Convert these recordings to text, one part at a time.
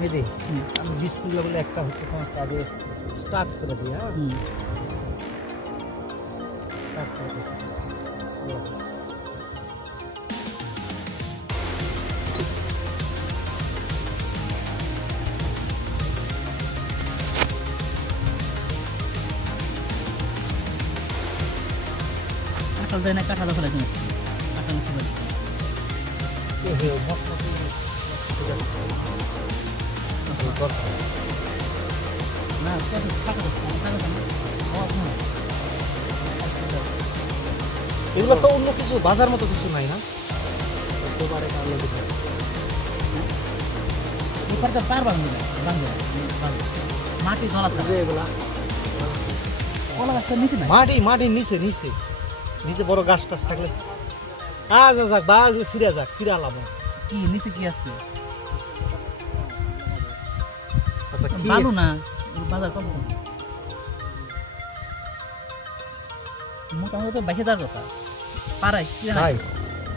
হুম। আমি বিসমিল্লা বলে একটা হচ্ছে তোমার কাজে স্টার্ট করে দিই হ্যাঁ? স্টার্ট করে দিই। কাঁঠাল দেয় না কাঁঠালও ফেলে দিন কাঁঠাল ফেলে দরকার। না এগুলো তো অন্য কিছু বাজার মতো কিছু নাই না? পার বাংলা বাংলা মাটি ধরা এগুলা। কলা গাছটা নিচে নাই? মাটি মাটি নিচে নিচে। নিচে বড় গাছ টাছ থাকলে। আজ যাক বাজ ফিরে যাক ফিরে আলাম। কি নিচে কি আছে? ভালো না বাজার কম মোটামুটি তো বাইশে দেওয়ার কথা। জানা। ভাই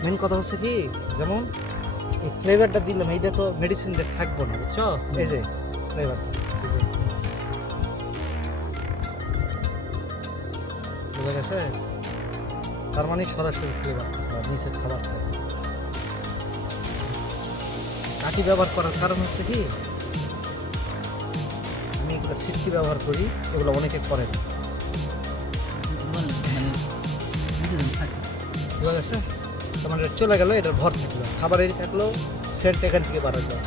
মেন কথা হচ্ছে কি যেমন এই ফ্লেভারটা দিলাম এইটা তো মেডিসিন দিয়ে থাকব না বুঝছ? এই যে ফ্লেভারটা বুঝা গেছে? তার মানে সরাসরি ফ্লেভার নিচের খাবার থাকে। কাঠি ব্যবহার করার কারণ হচ্ছে কি এগুলো সিটকি ব্যবহার করি এগুলো অনেকে করেন। মানে বুঝা এটা চলে গেল এটার ভর থাকল। খাবারের থাকল, সেন্ট এখান থেকে বাড়া যায়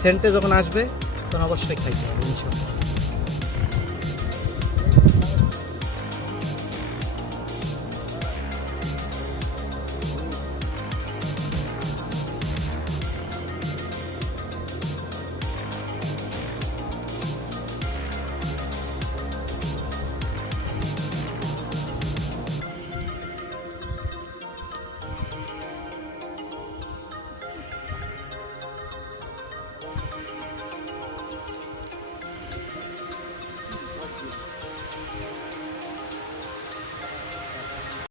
সেন্টে যখন আসবে, তখন অবশ্যই খাইতে হবে, ইনশাল্লাহ।